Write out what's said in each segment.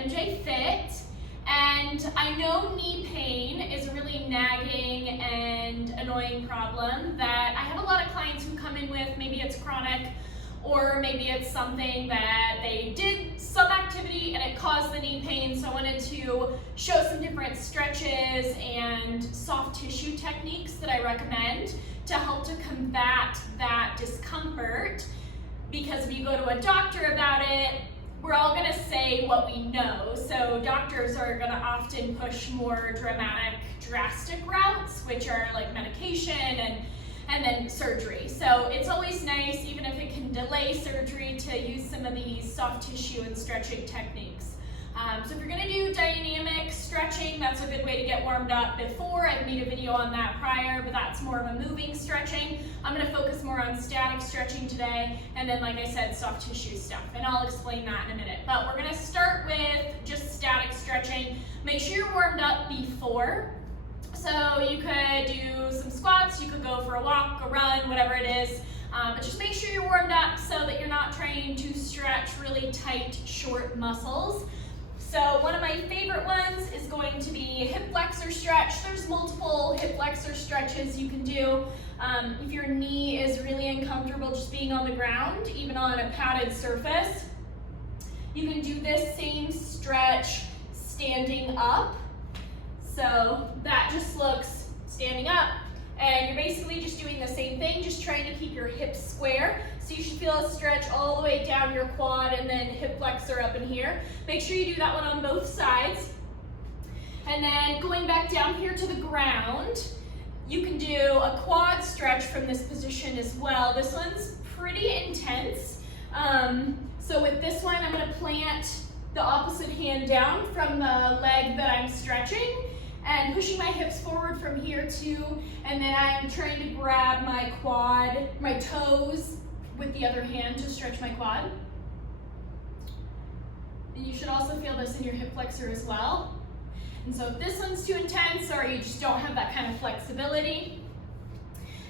MJ Fit, and I know knee pain is a really nagging and annoying problem that I have a lot of clients who come in with. Maybe it's chronic, or maybe it's something that they did some activity and it caused the knee pain. So I wanted to show some different stretches and soft tissue techniques that I recommend to help to combat that discomfort. Because if you go to a doctor about it, we're all gonna say what we know. So doctors are gonna often push more drastic routes, which are like medication and then surgery. So it's always nice, even if it can delay surgery, to use some of these soft tissue and stretching techniques. So if you're gonna do dynamic stretching, that's a good way to get warmed up before. I've made a video on that prior, but that's more of a moving stretching. I'm gonna focus more on static stretching today, and then, like I said, soft tissue stuff, and I'll explain that in a minute. But we're gonna start with just static stretching. Make sure you're warmed up before. So you could do some squats, you could go for a walk, a run, whatever it is. But just make sure you're warmed up so that you're not trying to stretch really tight, short muscles. So one of my favorite ones is going to be hip flexor stretch. There's multiple hip flexor stretches you can do. If your knee is really uncomfortable just being on the ground, even on a padded surface, you can do this same stretch standing up. So that just looks standing up, and you're basically just doing the same thing, just trying to keep your hips square. So you should feel a stretch all the way down your quad and then hip flexor up in here. Make sure you do that one on both sides. And then going back down here to the ground, you can do a quad stretch from this position as well. This one's pretty intense. So with this one, I'm gonna plant the opposite hand down from the leg that I'm stretching and pushing my hips forward from here too. And then I'm trying to grab my quad, my toes with the other hand to stretch my quad. And you should also feel this in your hip flexor as well. And so if this one's too intense or you just don't have that kind of flexibility,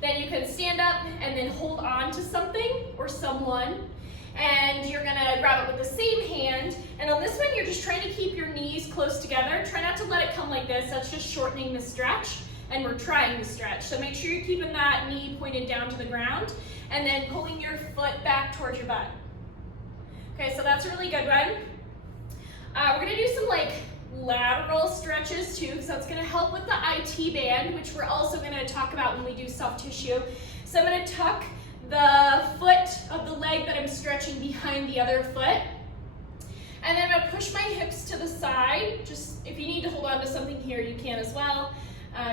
then you can stand up and then hold on to something or someone, and you're gonna grab it with the same hand. And on this one, you're just trying to keep your knees close together. Try not to let it come like this. That's just shortening the stretch, and we're trying to stretch. So make sure you're keeping that knee pointed down to the ground, and then pulling your foot back towards your butt. Okay, so that's a really good one. We're gonna do some like lateral stretches too, because that's gonna help with the IT band, which we're also gonna talk about when we do soft tissue. So I'm gonna tuck the foot of the leg that I'm stretching behind the other foot. And then I'm gonna push my hips to the side. Just if you need to hold on to something here, you can as well.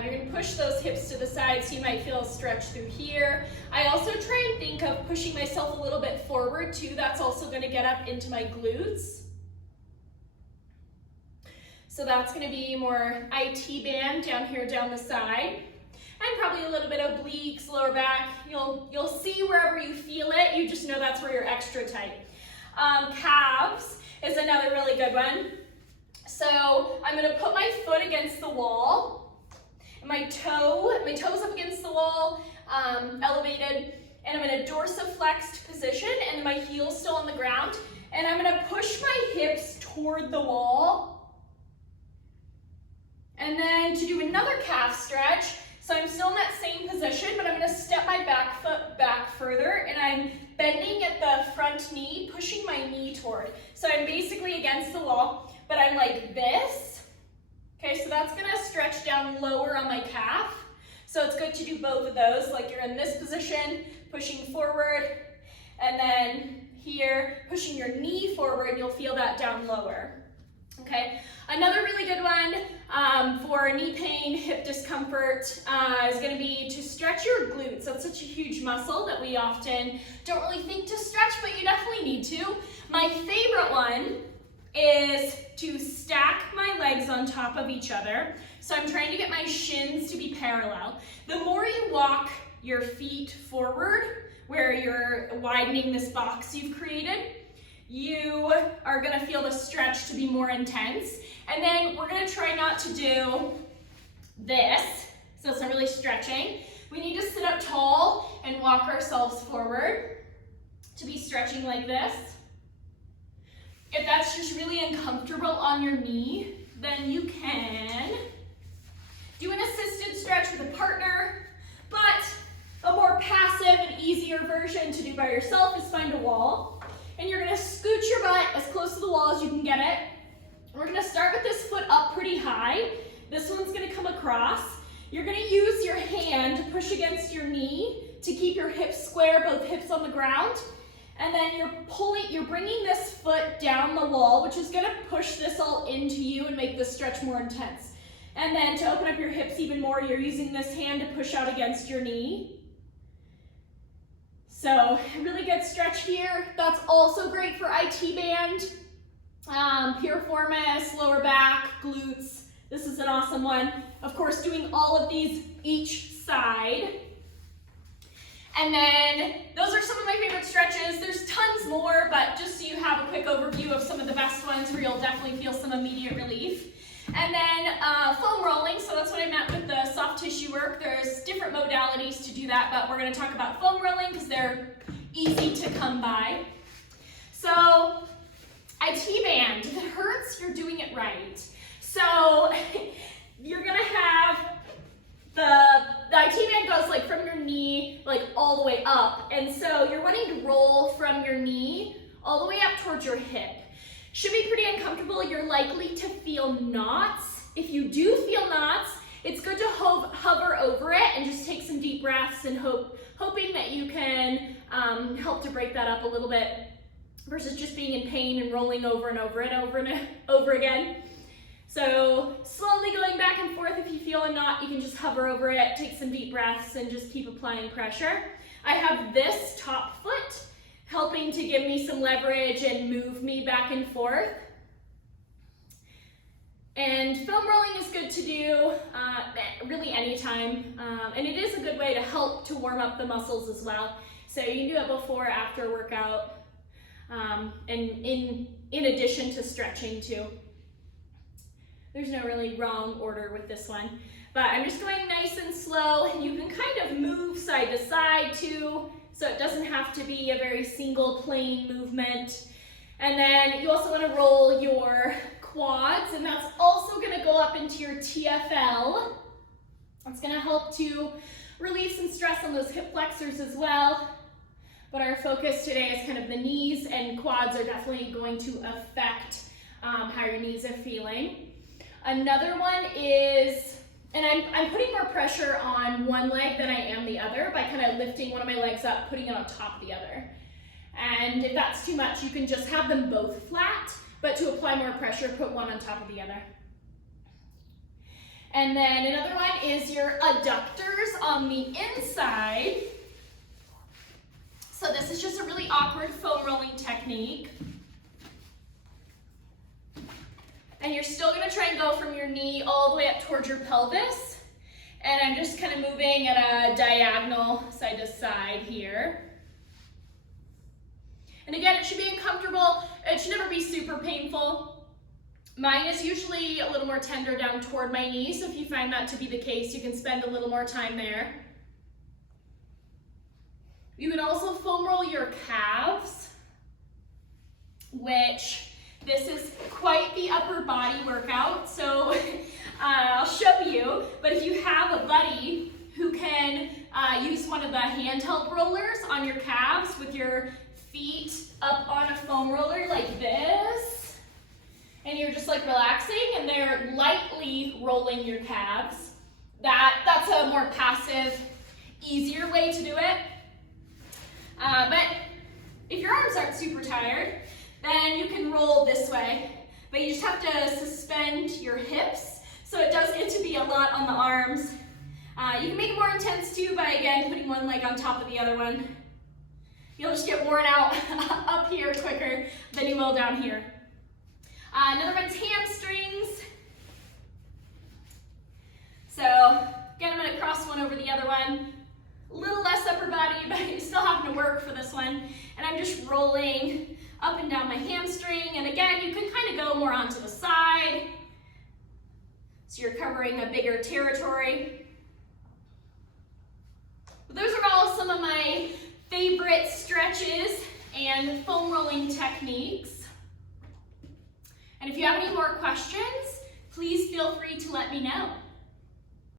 You're gonna push those hips to the side, so you might feel a stretch through here. I also try and think of pushing myself a little bit forward too. That's also gonna get up into my glutes. So that's gonna be more IT band down here, down the side. And probably a little bit of obliques, lower back. You'll see wherever you feel it. You just know that's where you're extra tight. Calves is another really good one. So I'm gonna put my foot against the wall, and my toes up against the wall, elevated, and I'm in a dorsiflexed position, and then my heel's still on the ground, and I'm gonna push my hips toward the wall. And then to do another calf stretch, so I'm still in that same position, but I'm gonna step my back foot back further, and I'm bending at the front knee, pushing my knee toward. So I'm basically against the wall, but I'm like this. Okay, so that's gonna stretch down lower on my calf. So it's good to do both of those, like you're in this position, pushing forward, and then here, pushing your knee forward, you'll feel that down lower. Okay, another really good one for knee pain, hip discomfort is going to be to stretch your glutes. That's such a huge muscle that we often don't really think to stretch, but you definitely need to. My favorite one is to stack my legs on top of each other. So I'm trying to get my shins to be parallel. The more you walk your feet forward, where you're widening this box you've created, you are gonna feel the stretch to be more intense. And then we're gonna try not to do this, so it's not really stretching. We need to sit up tall and walk ourselves forward to be stretching like this. If that's just really uncomfortable on your knee, then you can do an assisted stretch with a partner, but a more passive and easier version to do by yourself is find a wall, and you're gonna scoot your butt as close to the wall as you can get it. We're gonna start with this foot up pretty high. This one's gonna come across. You're gonna use your hand to push against your knee to keep your hips square, both hips on the ground. And then you're bringing this foot down the wall, which is gonna push this all into you and make this stretch more intense. And then to open up your hips even more, you're using this hand to push out against your knee. So really good stretch here. That's also great for IT band, piriformis, lower back, glutes. This is an awesome one. Of course, doing all of these each side. And then those are some of my favorite stretches. There's tons more, but just so you have a quick overview of some of the best ones where you'll definitely feel some immediate relief. And then foam rolling, so that's what I meant with the soft tissue work. There's different modalities to do that, but we're gonna talk about foam rolling because they're easy to come by. So IT band, if it hurts, you're doing it right. So you're gonna have the IT band goes like from your knee, like all the way up. And so you're wanting to roll from your knee all the way up towards your hip. Should be pretty uncomfortable. You're likely to feel knots. If you do feel knots, it's good to hover over it and just take some deep breaths and hoping that you can help to break that up a little bit versus just being in pain and rolling over and over and over and over again. So slowly going back and forth. If you feel a knot, you can just hover over it, take some deep breaths, and just keep applying pressure. I have this top foot helping to give me some leverage and move me back and forth. And foam rolling is good to do really anytime. And it is a good way to help to warm up the muscles as well. So you can do it before, after workout, and in addition to stretching too. There's no really wrong order with this one, but I'm just going nice and slow, and you can kind of move side to side too, so it doesn't have to be a very single plane movement. And then you also want to roll your quads, and that's also going to go up into your TFL. That's going to help to relieve some stress on those hip flexors as well. But our focus today is kind of the knees, and quads are definitely going to affect how your knees are feeling. Another one is, and I'm putting more pressure on one leg than I am the other by kind of lifting one of my legs up, putting it on top of the other. And if that's too much, you can just have them both flat, but to apply more pressure, put one on top of the other. And then another one is your adductors on the inside. So this is just a really awkward foam rolling technique. And you're still gonna try and go from your knee all the way up towards your pelvis. And I'm just kind of moving at a diagonal side to side here. And again, it should be uncomfortable. It should never be super painful. Mine is usually a little more tender down toward my knee, so if you find that to be the case, you can spend a little more time there. You can also foam roll your calves, which this is quite the upper body workout, so I'll show you. But if you have a buddy who can use one of the handheld rollers on your calves with your feet up on a foam roller like this, and you're just like relaxing and they're lightly rolling your calves, that's a more passive, easier way to do it. But if your arms aren't super tired, then you can roll this way, but you just have to suspend your hips, so it does get to be a lot on the arms. You can make it more intense too by, again, putting one leg on top of the other one. You'll just get worn out up here quicker than you will down here. Another one's hamstrings. So again, I'm going to cross one over the other one. A little less upper body, but you're still having to work for this one. And I'm just rolling up and down my hamstring. And again, you can kind of go more onto the side, so you're covering a bigger territory. But those are all some of my favorite stretches and foam rolling techniques. And if you have any more questions, please feel free to let me know.